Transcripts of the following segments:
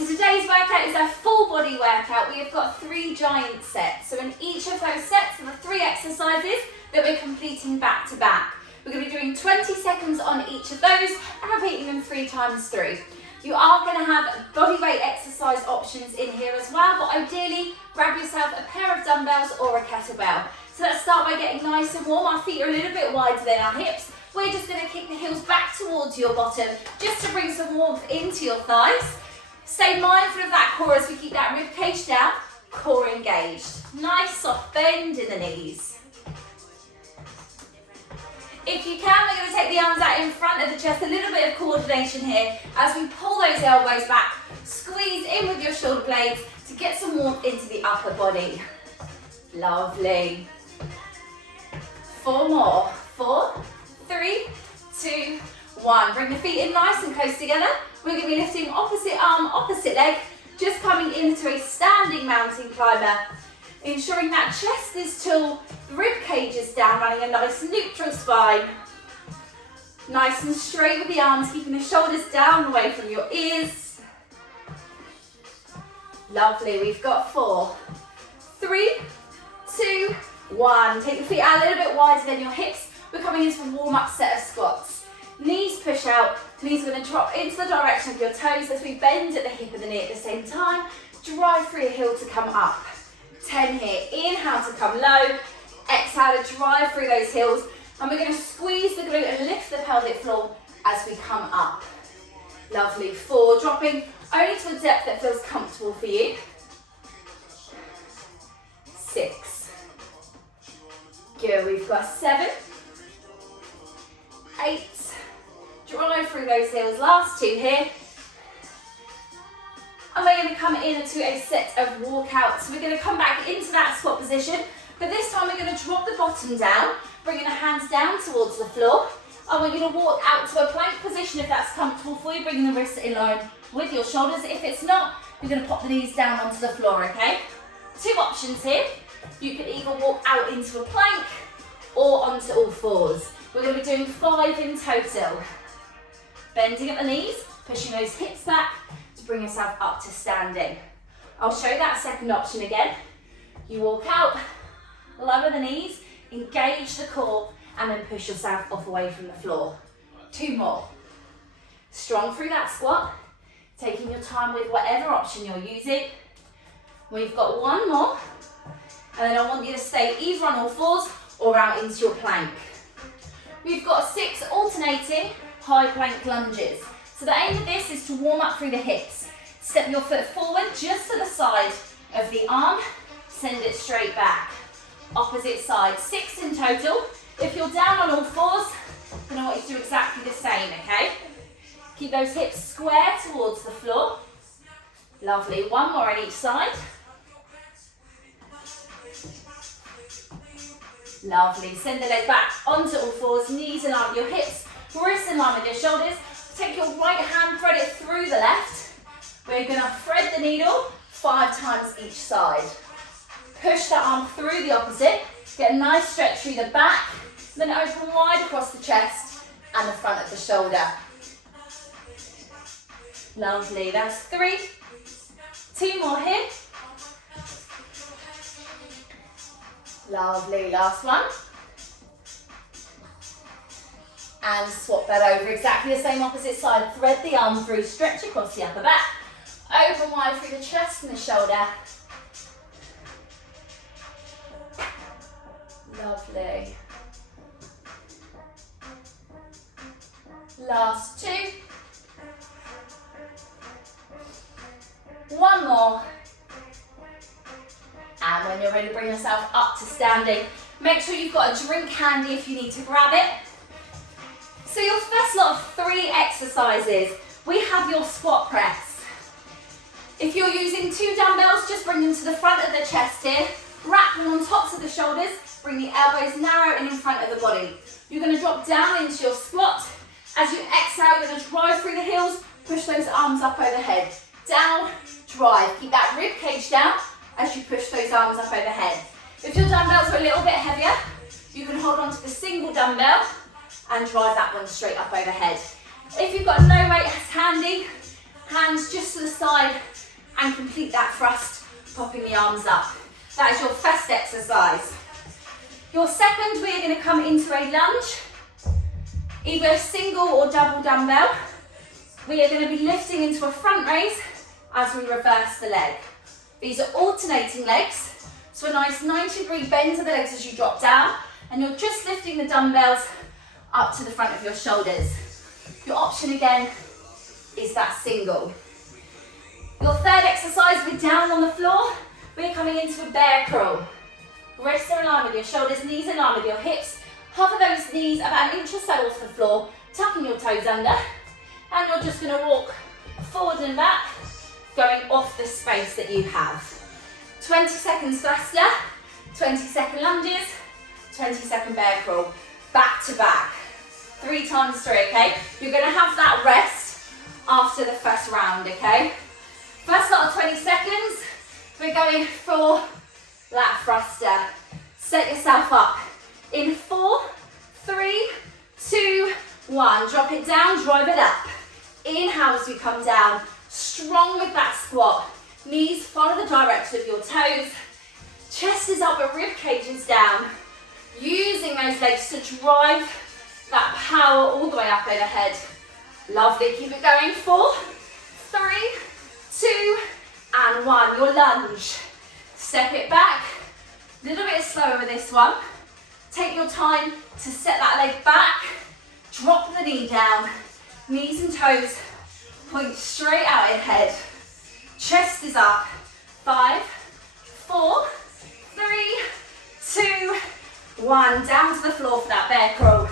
So today's workout is a full body workout. We have got 3 giant sets. So in each of those sets there are 3 exercises that we're completing back to back. We're going to be doing 20 seconds on each of those and repeating them 3 times through. You are going to have body weight exercise options in here as well, but ideally grab yourself a pair of dumbbells or a kettlebell. So let's start by getting nice and warm. Our feet are a little bit wider than our hips. We're just going to kick the heels back towards your bottom just to bring some warmth into your thighs. Stay mindful of that core as we keep that rib cage down, core engaged. Nice soft bend in the knees. If you can, we're going to take the arms out in front of the chest, a little bit of coordination here as we pull those elbows back, squeeze in with your shoulder blades to get some warmth into the upper body. Lovely. 4 more. 4, 3, 2, 1. Bring the feet in nice and close together. We're going to be lifting opposite arm, opposite leg, just coming into a standing mountain climber. Ensuring that chest is tall, the rib cage is down, running a nice neutral spine. Nice and straight with the arms, keeping the shoulders down away from your ears. Lovely, we've got 4, 3, 2, 1. Take the feet out a little bit wider than your hips. We're coming into a warm-up set of squats. Knees push out, knees are going to drop into the direction of your toes as we bend at the hip and the knee at the same time. Drive through the heel to come up. 10 here, inhale to come low, exhale to drive through those heels, and we're going to squeeze the glute and lift the pelvic floor as we come up. Lovely, 4, dropping only to a depth that feels comfortable for you. 6, good, we've got 7, 8, drive through those heels, last 2 here. And we're going to come into a set of walkouts. We're going to come back into that squat position, but this time we're going to drop the bottom down, bringing the hands down towards the floor. And we're going to walk out to a plank position if that's comfortable for you, bringing the wrists in line with your shoulders. If it's not, you're going to pop the knees down onto the floor, okay? 2 options here. You can either walk out into a plank or onto all 4s. We're going to be doing 5 in total. Bending at the knees, pushing those hips back, to bring yourself up to standing. I'll show that second option again. You walk out, lower the knees, engage the core, and then push yourself off away from the floor. 2 more. Strong through that squat, taking your time with whatever option you're using. We've got 1 more, and then I want you to stay either on all 4s or out into your plank. We've got 6 alternating high plank lunges. So the aim of this is to warm up through the hips. Step your foot forward just to the side of the arm, send it straight back. Opposite side, 6 in total. If you're down on all 4s, then I want you to do exactly the same, okay? Keep those hips square towards the floor. Lovely, 1 more on each side. Lovely, send the leg back onto all 4s, knees in line with your hips, wrists in line with your shoulders. Take your right hand, thread it through the left. We're going to thread the needle 5 times each side. Push that arm through the opposite. Get a nice stretch through the back. Then open wide across the chest and the front of the shoulder. Lovely, that's 3. 2 more here. Lovely, last one. And swap that over, exactly the same opposite side. Thread the arm through, stretch across the upper back. Open wide through the chest and the shoulder. Lovely. Last 2. 1 more. And when you're ready to bring yourself up to standing, make sure you've got a drink handy if you need to grab it. So your first lot of 3 exercises, we have your squat press. If you're using 2 dumbbells, just bring them to the front of the chest here. Wrap them on tops of the shoulders. Bring the elbows narrow and in front of the body. You're going to drop down into your squat. As you exhale, you're going to drive through the heels. Push those arms up overhead. Down, drive. Keep that rib cage down as you push those arms up overhead. If your dumbbells are a little bit heavier, you can hold on to the single dumbbell and drive that one straight up overhead. If you've got no weight handy, Hands just to the side and complete that thrust, popping the arms up. That is your first exercise. Your second, we are going to come into a lunge, either single or double dumbbell. We are going to be lifting into a front raise as we reverse the leg. These are alternating legs, so a nice 90-degree bend to the legs as you drop down, and you're just lifting the dumbbells up to the front of your shoulders. Your option again is that single. Your third exercise, we're down on the floor. We're coming into a bear crawl. Wrists are in line with your shoulders, knees in line with your hips. Hover those knees about an inch or so off the floor, tucking your toes under. And you're just going to walk forward and back, going off the space that you have. 20 seconds thruster, 20-second lunges, 20-second bear crawl, back to back. 3 times 3, okay? You're going to have that rest after the first round, okay? First lot of 20 seconds, we're going for that thruster. Set yourself up in 4, 3, 2, 1. Drop it down, drive it up. Inhale as you come down. Strong with that squat. Knees follow the direction of your toes. Chest is up, but rib cage is down. Using those legs to drive that power all the way up overhead. Lovely. Keep it going. 4, 3, 2, and 1. Your lunge. Step it back. A little bit slower with this one. Take your time to set that leg back. Drop the knee down. Knees and toes point straight out ahead. Chest is up. 5, 4, 3, 2, 1. Down to the floor for that bear crawl.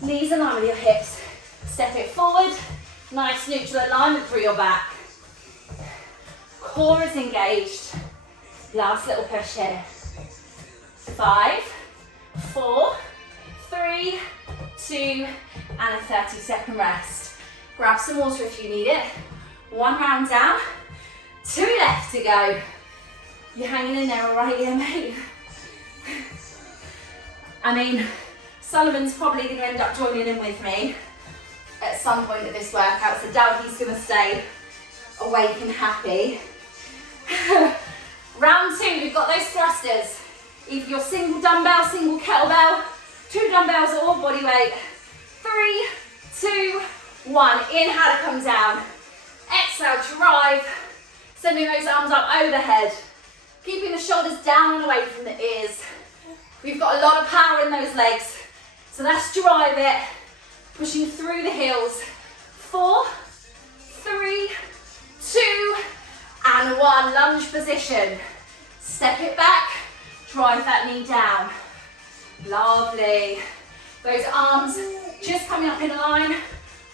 Knees in line with your hips. Step it forward. Nice neutral alignment through your back. Core is engaged. Last little push here. 5, 4, 3, 2, and a 30-second rest. Grab some water if you need it. 1 round down, 2 left to go. You're hanging in there all right, yeah, mate? I mean, Sullivan's probably going to end up joining in with me at some point of this workout, so I doubt he's going to stay awake and happy. Round 2, we've got those thrusters. Either your single dumbbell, single kettlebell, 2 dumbbells or all body weight. 3, 2, 1. Inhale to come down. Exhale, drive. Sending those arms up overhead. Keeping the shoulders down and away from the ears. We've got a lot of power in those legs. So let's drive it. Pushing through the heels. 4, 3, 2, and 1. Lunge position. Step it back. Drive that knee down. Lovely. Those arms just coming up in line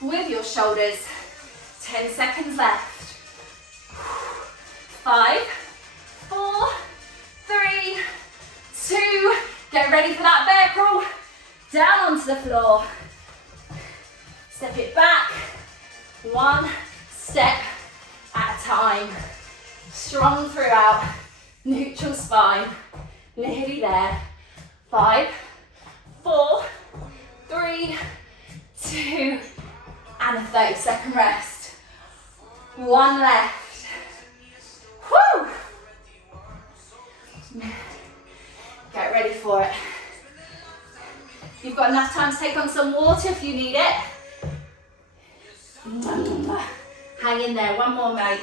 with your shoulders. 10 seconds left. 5, 4, 3, 2. Get ready for that bear crawl. Down onto the floor. Step it back. 1 step at a time. Strong throughout. Neutral spine. Nearly there. 5, 4, 3, 2, and a 30-second rest. 1 left. Woo! Get ready for it. You've got enough time to take on some water if you need it. Hang in there, 1 more, mate.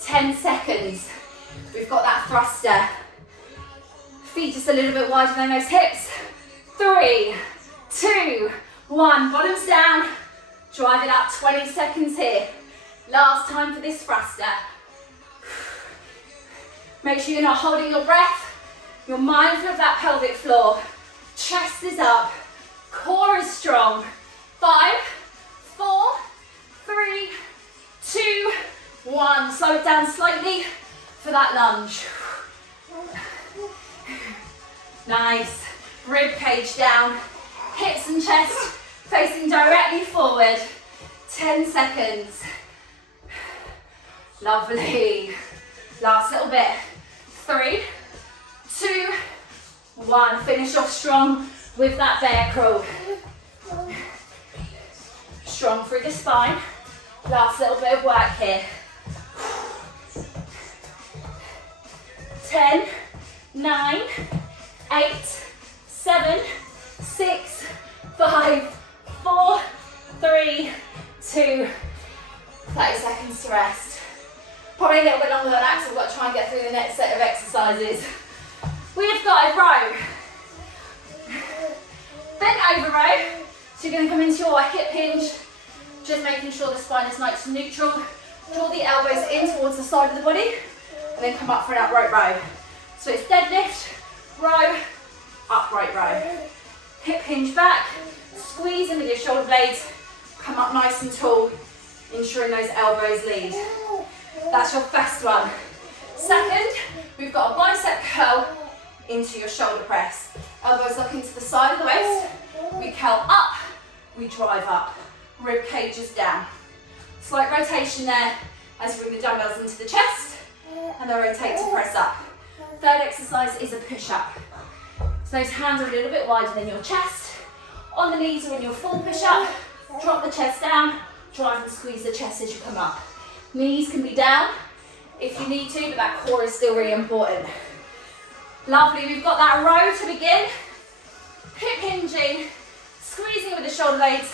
10 seconds. We've got that thruster. Feet just a little bit wider than those hips. 3, 2, 1. Bottoms down. Drive it up. 20 seconds here. Last time for this thruster. Make sure you're not holding your breath. You're mindful of that pelvic floor. Chest is up. Core is strong. 5, 4, 3, 2, 1. Slow it down slightly for that lunge. Nice. Rib cage down. Hips and chest facing directly forward. 10 seconds. Lovely. Last little bit. 3, 2, 1. Finish off strong with that bear crawl. Strong through the spine. Last little bit of work here. 10, 9, 8, 7, 6, 5, 4, 3, 2, 30 seconds to rest. Probably a little bit longer than that because we've got to try and get through the next set of exercises. We've got a row. Bent over row. So you're going to come into your hip hinge, just making sure the spine is nice and neutral. Draw the elbows in towards the side of the body, and then come up for an upright row. So it's deadlift, row, upright row. Hip hinge back, squeeze in with your shoulder blades, come up nice and tall, ensuring those elbows lead. That's your first one. Second, we've got a bicep curl into your shoulder press. Elbows lock into the side of the waist. We curl up, we drive up. Rib cages down. Slight rotation there as you bring the dumbbells into the chest and then rotate to press up. Third exercise is a push-up. So those hands are a little bit wider than your chest. On the knees or in your full push-up, drop the chest down, drive and squeeze the chest as you come up. Knees can be down if you need to, but that core is still really important. Lovely, we've got that row to begin. Hip hinging, squeezing with the shoulder blades,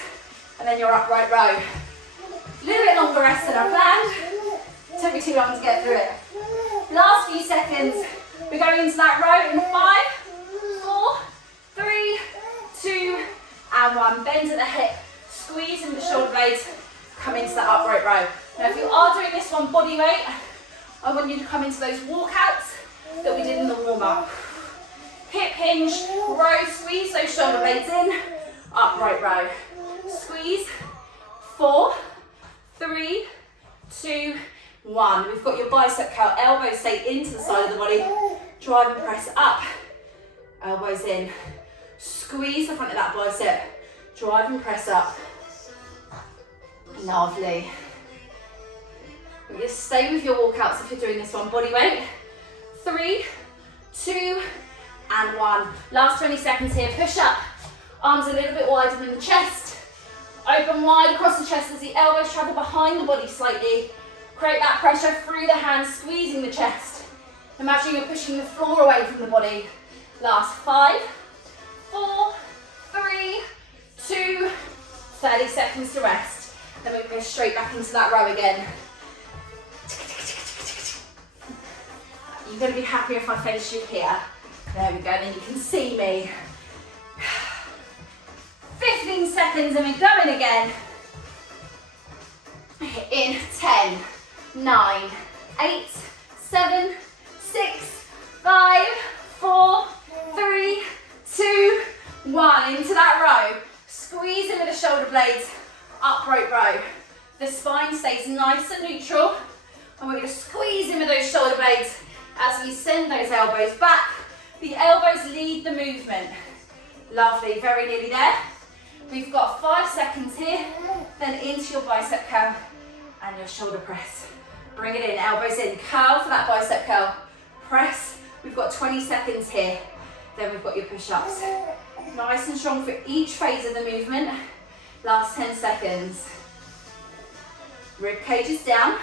and then your upright row. A little bit longer rest than I planned. Took me too long to get through it. Last few seconds, we're going into that row in 5, 4, 3, 2, and 1. Bend at the hip, squeeze in the shoulder blades, come into that upright row. Now if you are doing this one body weight, I want you to come into those walkouts that we did in the warm-up. Hip hinge, row, squeeze those shoulder blades in, upright row. Squeeze, 4, 3, 2, 1. We've got your bicep curl, elbows stay into the side of the body, drive and press up, elbows in. Squeeze the front of that bicep, drive and press up. Lovely. Just stay with your walkouts if you're doing this one body weight. 3, 2, and 1. Last 20 seconds here, push up. Arms a little bit wider than the chest. Open wide across the chest as the elbows travel behind the body slightly. Create that pressure through the hands, squeezing the chest. Imagine you're pushing the floor away from the body. Last 5, 4, 3, 2, 30 seconds to rest. Then we go straight back into that row again. You're going to be happier if I finish you here. There we go, then you can see me. 15 seconds and we're going again. In 10, 9, 8, 7, 6, 5, 4, 3, 2, 1. Into that row. Squeeze into the shoulder blades, upright row. The spine stays nice and neutral. And we're going to squeeze in with those shoulder blades as we send those elbows back. The elbows lead the movement. Lovely, very nearly there. We've got 5 seconds here, then into your bicep curl and your shoulder press. Bring it in, elbows in, curl for that bicep curl. Press, we've got 20 seconds here. Then we've got your push-ups. Nice and strong for each phase of the movement. Last 10 seconds. Rib cages down,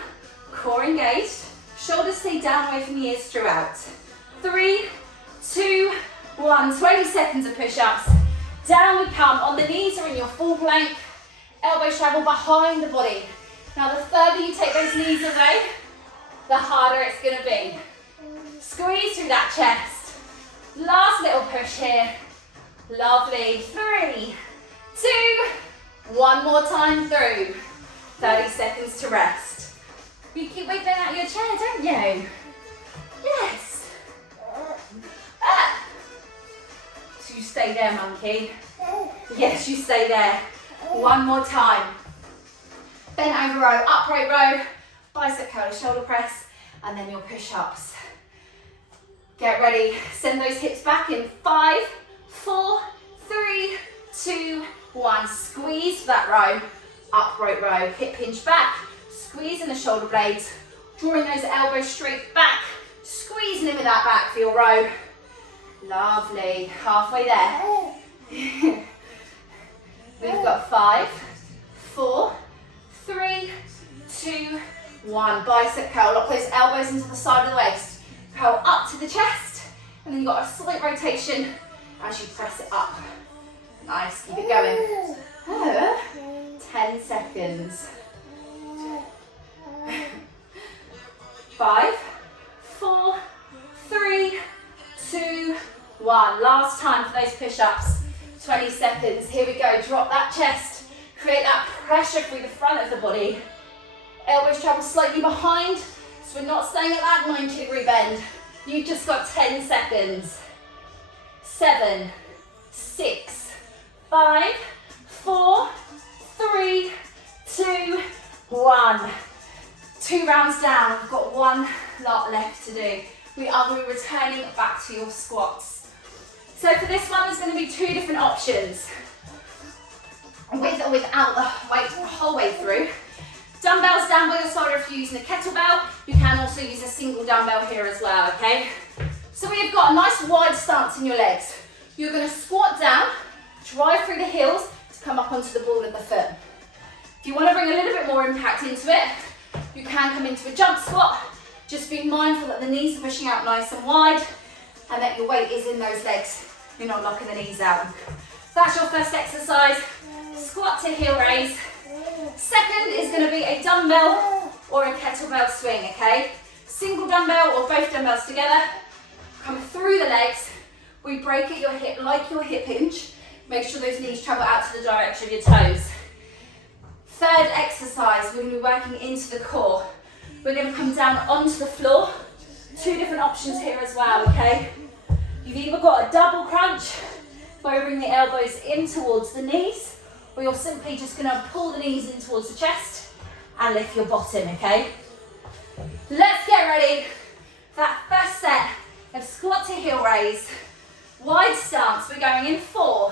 core engaged, shoulders stay down away from the ears throughout. 3, 2, 1, 20 seconds of push-ups. Down we come, on the knees or in your full plank. Elbows travel behind the body. Now the further you take those knees away, the harder it's going to be. Squeeze through that chest. Last little push here. Lovely. 3, 2, 1 more time through. 30 seconds to rest. You keep wiggling out your chair, don't you? Yes. So you stay there, monkey. Yes, you stay there. 1 more time. Bent over row, upright row, bicep curl, shoulder press, and then your push-ups. Get ready. Send those hips back in 5, 4, 3, 2, 1. Squeeze for that row. Upright row, hip hinge back, squeezing the shoulder blades, drawing those elbows straight back, squeezing in with that back for your row. Lovely, halfway there. We've got 5, 4, 3, 1. Bicep curl, lock those elbows into the side of the waist. Curl up to the chest, and then you've got a slight rotation as you press it up. Nice, keep it going. 10 seconds. 5, 4, 3, 2, 1. Last time for those push-ups. 20 seconds. Here we go. Drop that chest. Create that pressure through the front of the body. Elbows travel slightly behind, so we're not staying at that 90-degree bend. You've just got 10 seconds. 7, 6, 5, 4, 3, 2, 1. 2 rounds down. We've got one lot left to do. We are going to be returning back to your squats. So for this one, there's going to be 2 different options. With or without the weight the whole way through. Dumbbells down by your side, or if you're using a kettlebell, you can also use a single dumbbell here as well, okay? So we've got a nice wide stance in your legs. You're going to squat down, drive through the heels to come up onto the ball of the foot. If you want to bring a little bit more impact into it, you can come into a jump squat. Just be mindful that the knees are pushing out nice and wide and that your weight is in those legs. You're not knocking the knees out. That's your first exercise. Squat to heel raise. Second is going to be a dumbbell or a kettlebell swing, okay? Single dumbbell or both dumbbells together. Come through the legs. We break at your hip like your hip hinge. Make sure those knees travel out to the direction of your toes. Third exercise, we're going to be working into the core. We're going to come down onto the floor. 2 different options here as well, okay? You've either got a double crunch, where you bring the elbows in towards the knees, or you're simply just going to pull the knees in towards the chest and lift your bottom, okay? Let's get ready for that first set of squat to heel raise. Wide stance, we're going in 4,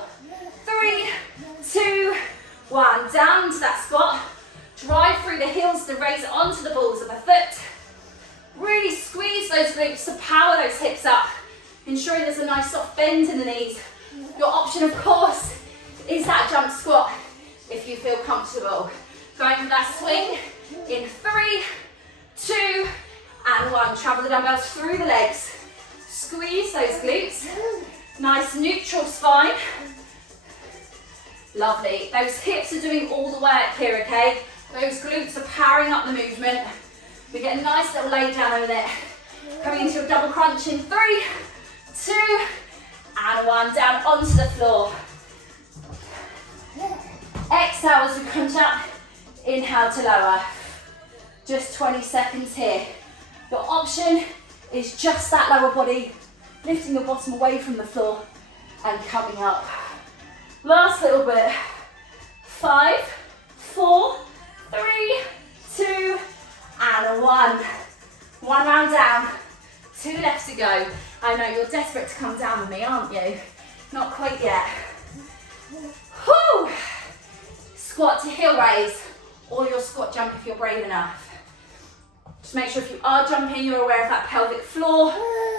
3, 2, 1. Down into that squat. Drive through the heels to raise onto the balls of the foot. Really squeeze those glutes to power those hips up, ensuring there's a nice soft bend in the knees. Your option, of course, is that jump squat if you feel comfortable. Going for that swing in 3, 2, and 1. Travel the dumbbells through the legs. Squeeze those glutes. Nice neutral spine. Lovely. Those hips are doing all the work here, okay? Those glutes are powering up the movement. We get a nice little lay down over there. Coming into a double crunch in 3, 2, and 1. Down onto the floor. Exhale as we crunch up. Inhale to lower. Just 20 seconds here. Your option is just that lower body, lifting your bottom away from the floor and coming up. Last little bit. 5, 4, 3, 2, and 1. 1 round down. 2 left to go. I know you're desperate to come down with me, aren't you? Not quite yet. Whew. Squat to heel raise, or your squat jump if you're brave enough. Just make sure if you are jumping, you're aware of that pelvic floor.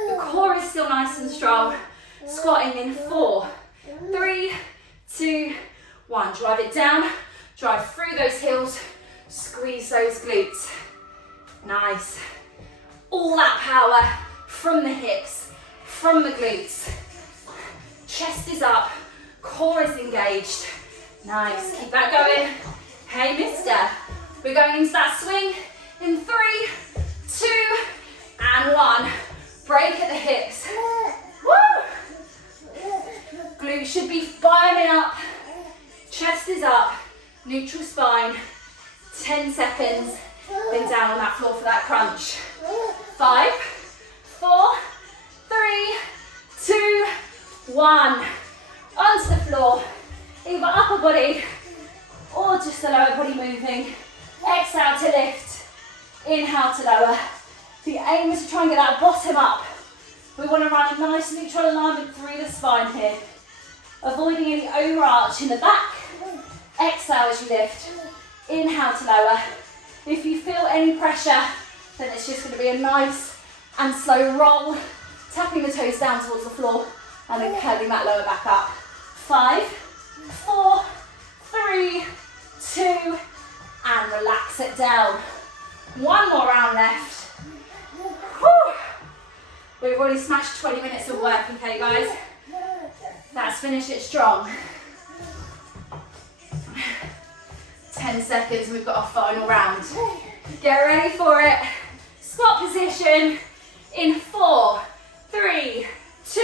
The core is still nice and strong. Squatting in 4, 3, 2, 1. Drive it down, drive through those heels, squeeze those glutes. Nice. All that power from the hips, from the glutes. Chest is up, core is engaged. Nice, keep that going. Hey mister, we're going into that swing in 3, 2, and 1. Break at the hips. Woo! Glutes should be firing up. Chest is up, neutral spine. 10 seconds, then down on that floor for that crunch. 5, 4, 3, 2, 1. Onto the floor. Either upper body or just the lower body moving. Exhale to lift. Inhale to lower. The aim is to try and get that bottom up. We want to run a nice neutral alignment through the spine here. Avoiding any overarch in the back. Exhale as you lift. Inhale to lower. If you feel any pressure, then it's just going to be a nice and slow roll. Tapping the toes down towards the floor and then curling that lower back up. 5, 4, 3, 2, and relax it down. One more round left. Whew. We've already smashed 20 minutes of work, okay guys? Let's finish it strong. 10 seconds, we've got our final round. Get ready for it. Squat position in 4, 3, 2,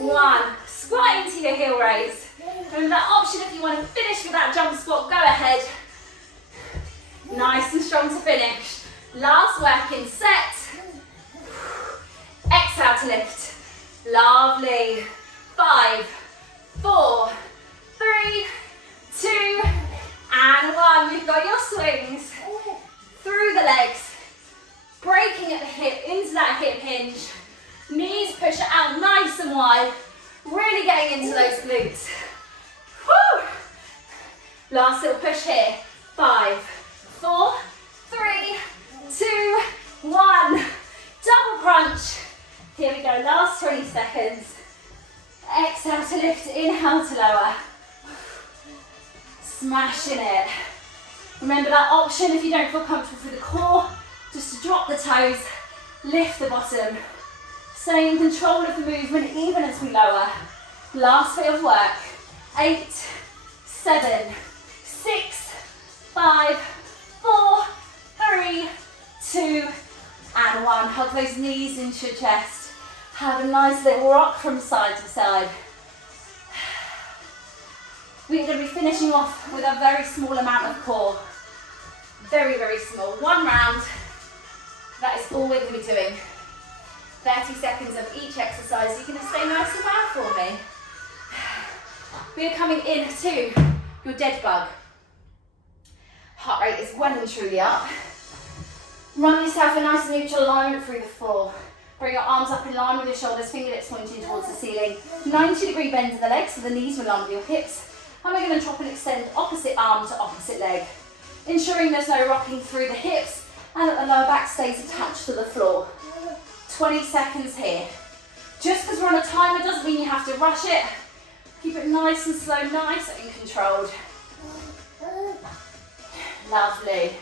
1. Squat into your heel raise. And that option, if you want to finish with that jump squat, go ahead. Nice and strong to finish. Last working set. Exhale to lift. Lovely. 5, 4, 3, 2, and 1. We've got your swings through the legs, breaking at the hip into that hip hinge. Knees push out nice and wide, really getting into those glutes. Woo! Last little push here. 5, 4, 3, 2, 1. Double crunch. Here we go, last 20 seconds. Exhale to lift, inhale to lower. Smashing it. Remember that option if you don't feel comfortable through the core, just to drop the toes, lift the bottom. Stay in control of the movement even as we lower. Last bit of work. 8, 7, 6, 5, 4, 3, 2, and 1. Hug those knees into your chest. Have a nice little rock from side to side. We're going to be finishing off with a very small amount of core. Very, very small. 1 round. That is all we're going to be doing. 30 seconds of each exercise. You're going to stay nice and loud for me. We are coming into your dead bug. Heart rate is well and truly up. Run yourself a nice neutral alignment through the floor. Bring your arms up in line with your shoulders, fingertips pointing towards the ceiling. 90-degree bend in the legs so the knees will line with your hips. And we're going to drop and extend opposite arm to opposite leg. Ensuring there's no rocking through the hips and that the lower back stays attached to the floor. 20 seconds here. Just because we're on a timer doesn't mean you have to rush it. Keep it nice and slow, nice and controlled. Lovely.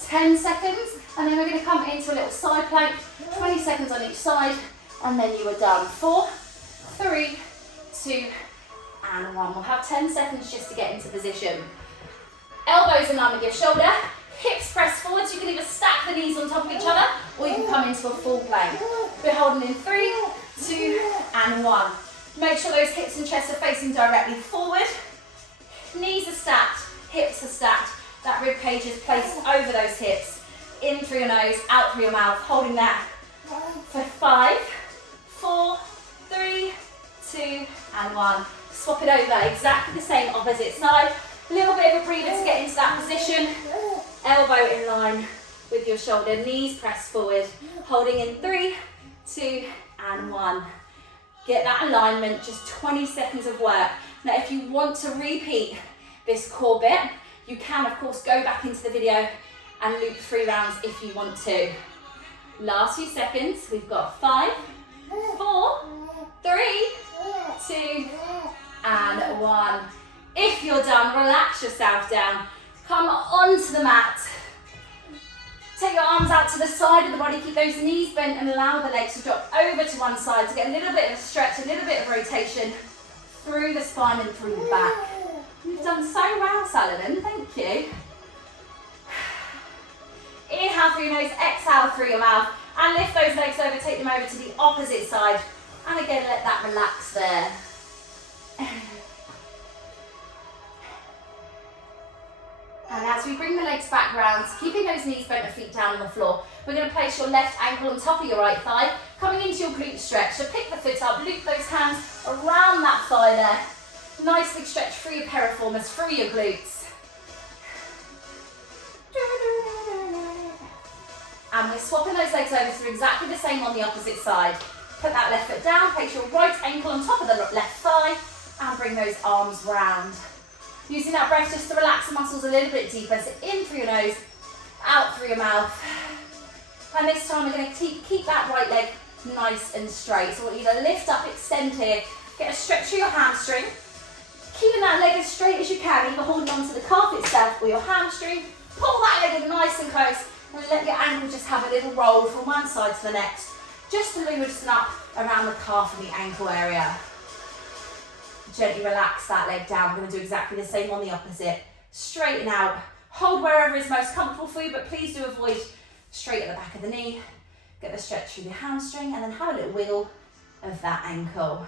10 seconds, and then we're going to come into a little side plank, 20 seconds on each side, and then you are done. 4, 3, 2, and 1. We'll have 10 seconds just to get into position. Elbows in line with your shoulder, hips press forwards. You can either stack the knees on top of each other, or you can come into a full plank. We're holding in 3, 2, and 1. Make sure those hips and chest are facing directly forward. Knees are stacked, hips are stacked. That rib cage is placed over those hips. In through your nose, out through your mouth. Holding that for 5, 4, 3, 2, and 1. Swap it over, exactly the same, opposite side. A little bit of a breather to get into that position. Elbow in line with your shoulder, knees press forward. Holding in 3, 2, and 1. Get that alignment, just 20 seconds of work. Now if you want to repeat this core bit, you can of course go back into the video and loop 3 rounds if you want to. Last few seconds, we've got 5, 4, 3, 2, and 1. If you're done, relax yourself down. Come onto the mat. Take your arms out to the side of the body, keep those knees bent and allow the legs to drop over to one side to get a little bit of a stretch, a little bit of rotation through the spine and through the back. You've done so well, Saladin, thank you. Inhale through your nose, exhale through your mouth, and lift those legs over, take them over to the opposite side. And again, let that relax there. And as we bring the legs back round, keeping those knees bent and feet down on the floor, we're going to place your left ankle on top of your right thigh, coming into your glute stretch. So pick the foot up, loop those hands around that thigh there. Nice big stretch through your piriformis, through your glutes. And we're swapping those legs over so exactly the same on the opposite side. Put that left foot down, place your right ankle on top of the left thigh, and bring those arms round. Using that breath just to relax the muscles a little bit deeper. So in through your nose, out through your mouth. And this time we're going to keep that right leg nice and straight. So we'll either lift up, extend here, get a stretch through your hamstring. Keeping that leg as straight as you can, either holding onto the calf itself or your hamstring. Pull that leg in nice and close and let your ankle just have a little roll from one side to the next, just to loosen up around the calf and the ankle area. Gently relax that leg down. We're going to do exactly the same on the opposite. Straighten out. Hold wherever is most comfortable for you, but please do avoid straight at the back of the knee. Get the stretch through the hamstring and then have a little wiggle of that ankle.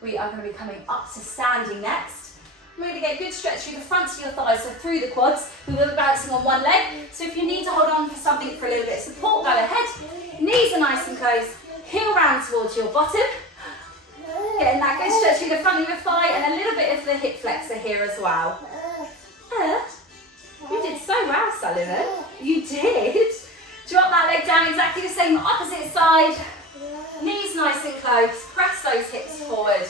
We are going to be coming up to standing next. We're going to get a good stretch through the fronts of your thighs, so through the quads. We will be balancing on one leg, so if you need to hold on for something for a little bit of support, go ahead. Knees are nice and close, heel round towards your bottom. Getting that good stretch through the front of your thigh and a little bit of the hip flexor here as well. You did so well, Sullivan. You did. Drop that leg down exactly the same, opposite side. Knees nice and close, press those hips forward.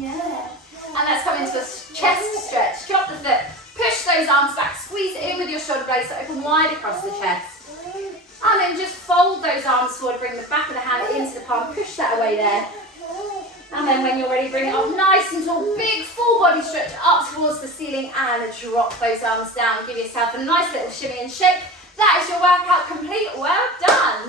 Yeah. And let's come into a chest stretch. Drop the foot, push those arms back, squeeze it in with your shoulder blades to open wide across the chest. And then just fold those arms forward, bring the back of the hand into the palm, push that away there. And then when you're ready, bring it up nice and tall, big full body stretch up towards the ceiling and drop those arms down. Give yourself a nice little shimmy and shake. That is your workout complete. Well done.